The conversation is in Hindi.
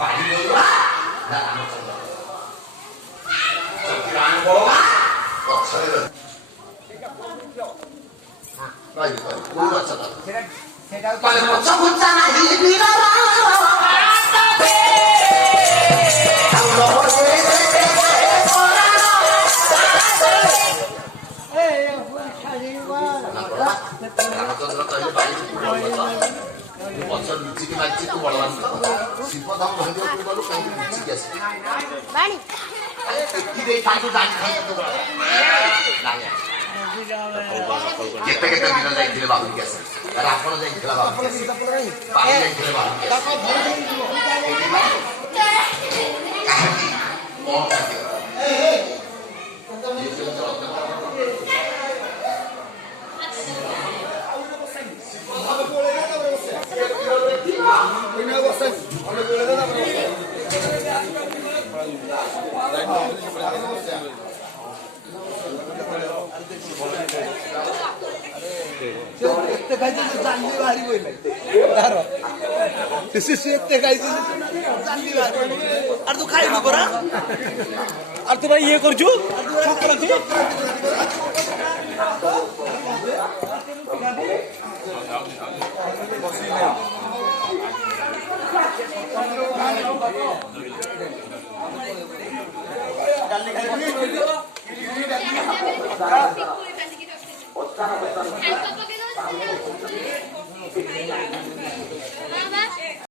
बाड़ी बोलवा ना रामचंद्र जबकि राम बोलवा पछरे भाई कोई अच्छा था पाले पछा खुचा नाही बीरा रामचंद्र कहले बाड़ी बच्चा लुचि के माची तू बलवान शिवधाम भांगे तू बोलो कहीं लुचि के आसे बाणी की दे ताकू जान खाई तो नाही केते केते दिन जाइथिले बाबू के आसे अरे आपण जाइथिला बाबू के आसे बाबू जाइथिले बाबू के आसे कहानी कौन कहते तू खाई बरा तू भाई ये कर